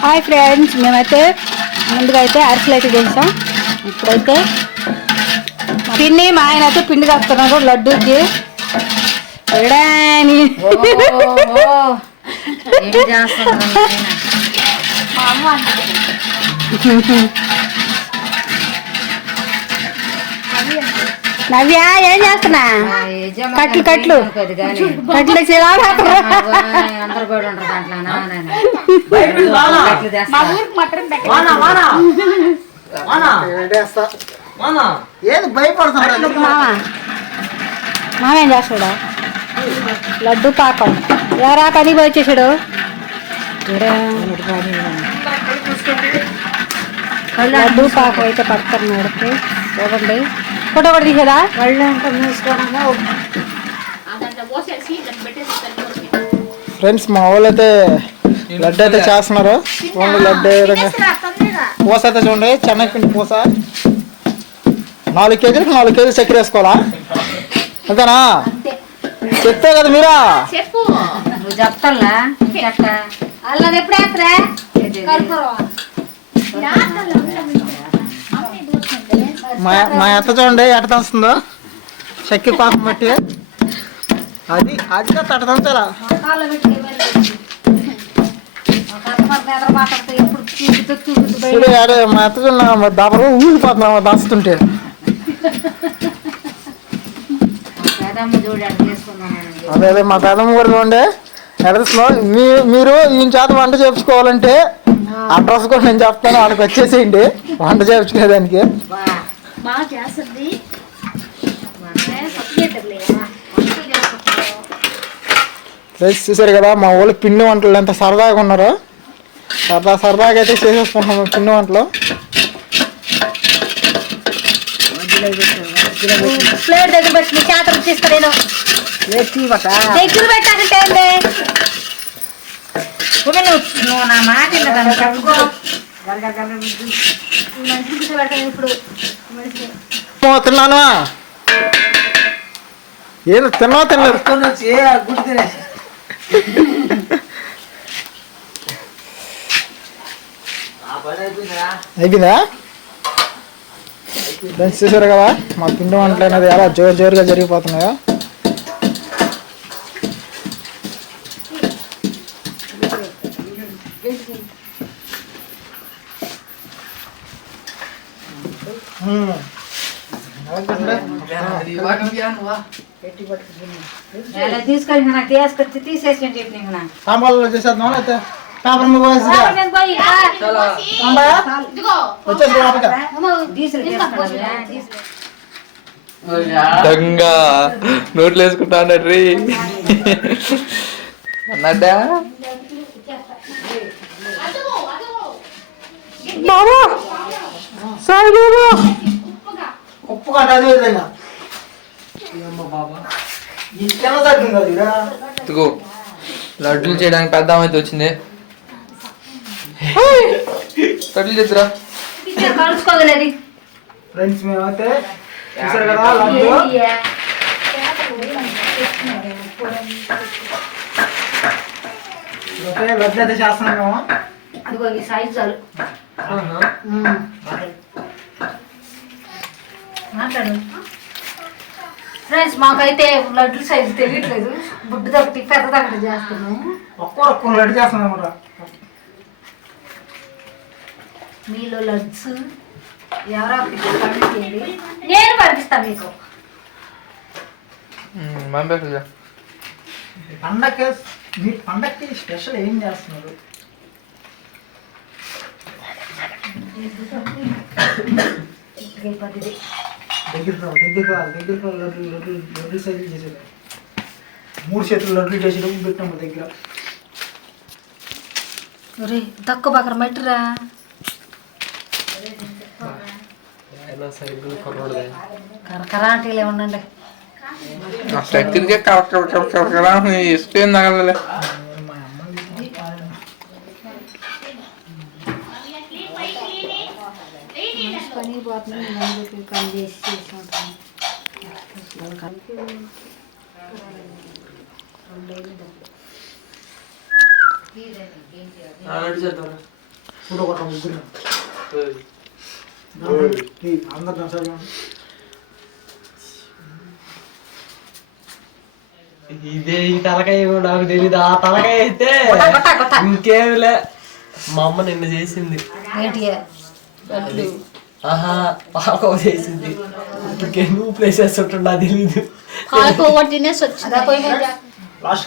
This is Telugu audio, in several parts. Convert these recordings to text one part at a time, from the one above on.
హాయ్ ఫ్రెండ్స్ మేమైతే ముందుగా అయితే అరిసెలు అయితే చేసాం. ఇప్పుడైతే పిన్ని మా ఆయన అయితే పిండి కలుపుతున్నారు లడ్డూకి. ఎడాని చేస్తున్నారు నవ్య ఏం చేస్తున్నా? కట్లు, కట్లు. కట్లు చిరా ఏది భయపడుతున్నాడు మామ మామ ఏం చేస్తాడు? లడ్డు పాకం. ఎవరా పని పోయి వచ్చేసాడు లడ్డు పాకం అయితే పడుతున్నాడు. చూడండి ఫోటో కూడా తీసేదా? ఫ్రెండ్స్ మా వాళ్ళు అయితే లడ్డు అయితే చేస్తున్నారు. ఓన్లీ లడ్డు ఏ విధంగా. పూస అయితే చూడండి చెన్నై పిండి పూస. నాలుగు కేజీలకు నాలుగు కేజీలు చక్కెర వేసుకోవాలా? అంతేనా? చెప్తే కదా మీరా? చెప్పు. చెప్తాలా ఎప్పుడు మా మా ఎత్త చూడండి ఎట్ట తంస్తుందో చక్కెర పాకం బట్టి అది అది కాదు అట్ట తంచాలా ఆడే మా ఎత్త చూడ దబరు ఊగిపోతున్నాం దంచుతుంటే పెదమ్మ చూడు అట్లా చేసుకున్నాను అదే అదే మా పెదమ్మ కూడా చూడండి. ఎడదలో మీ మీరు ఈయన చేత వంట చేయించుకోవాలంటే అడ్రస్ కూడా నేను చెప్తాను వాళ్ళకి వచ్చేసేయండి. వంట చేయించుకునేదానికి బాగా చేస్తుంది రైస్ చూసారు కదా మా వాళ్ళు పిండి వంటలు ఎంత సరదాగా ఉన్నారో? సరదా సరదాగా అయితే చేసేసుకుంటున్నాం మేము పిండి వంటలు. ప్లేట్ దగ్గర పెట్టి దగ్గర నువ్వు నువ్వు నా మాట తిన్నాను ఏదో తిన్నా తినలేదు. గుడి తినే ఆ పని అయిపోయిందా అయిపోయిందా? ఫ్రెండ్స్ చూసారు కదా మా పిండి వంటలు అనేది ఎలా జోరు జోరుగా జరిగిపోతున్నాయో. తీసుకొని నాకు తీసుకొచ్చి తీసేసి చెప్పి నీకు. నా సాంబార్లో చేసేద్దాం అయితే పేపర్ మీద పోసేసిగా. నేను పోయి ఆ, ఇదిగో లడ్డూలు చేయడానికి పెద్ద అయితే వచ్చింది. లడ్డూలు చేద్దురా. ఫ్రెండ్స్ మేమైతే చూసారు కదా లడ్డు. ఓకే లడ్డు అయితే చేస్తున్నాం మేము. అదిగో ఈ సైజ్ చాలు. మాట్లాడు. ఫ్రెండ్స్ మాకైతే లడ్డు సైజు తెలియట్లేదు. బుడ్డు ఒకటి పెద్ద ఒకటి చేస్తున్నాము ఒక్కో ఒక్కో లడ్డు చేస్తున్నాం అనమాట మీలో లడ్స్ ఎవరో పంపించేది నేను పంపిస్తాను మీకు. పంపేసా పండగకి మీ పండగకి స్పెషల్ ఏం చేస్తున్నారు? పదిది దగ్గర రావాలి, దగ్గర రావాలి, దగ్గర రావాలి, లడ్డు లడ్డు లడ్డు సైజులు చేసేది మూడు చేతులు లడ్డు చేసేటప్పుడు పెట్టాము దగ్గర. తక్కువ పక్కన మట్టిరా. కరకరాంటీలే ఉండండి. ఆ చక్కెరకే కరకర కరకర ఇష్టం తగలలే మా అమ్మ మందుకి చేసి ముగ్గురు అందరు. ఇదే ఈ తలకాయ ఏమో నాకు తెలియదు ఆ తలకాయ అయితే ఇంకేమిలే మా అమ్మ నిన్న చేసింది. ఆహా పాలకోవ చేసింది. ఇప్పటికే నువ్వు ప్లేస్ చేస్తుంటా తెలీదు. పాలకోవ తినేసి వచ్చింది.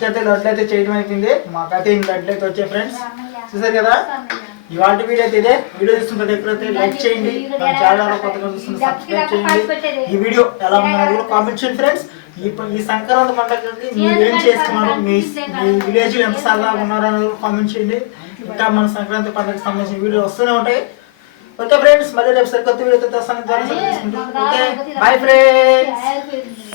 అయితే లడ్లు అయితే చేయడం అయిపోయింది. మాకైతే లడ్లు అయితే వచ్చాయి ఫ్రెండ్స్. చూసారు కదా? ఇవాళ వీడియో అయితే ఇదే. వీడియో చూస్తుంటే ఎప్పుడైతే లైక్ చేయండి. మన ఛానల్ కొత్తగా చూస్తున్న సబ్స్క్రైబ్ చేయండి. ఈ వీడియో ఎలా ఉన్నారో కామెంట్ చేయండి ఫ్రెండ్స్. ఈ ప- ఈ సంక్రాంతి పండుగకి మీరు ఏం చేసుకున్నారు మీ మీ విలేజ్ ఎంత సరదాగా ఉన్నారో అనేది కామెంట్ చేయండి. ఇంకా మన సంక్రాంతి పండుగకి సంబంధించిన వీడియో వస్తూనే ఉంటాయి. ఓకే ఫ్రెండ్స్ మళ్ళీ రేపు సరికొత్త వీడియోతో వస్తాను ఓకే బాయ్ ఫ్రెండ్స్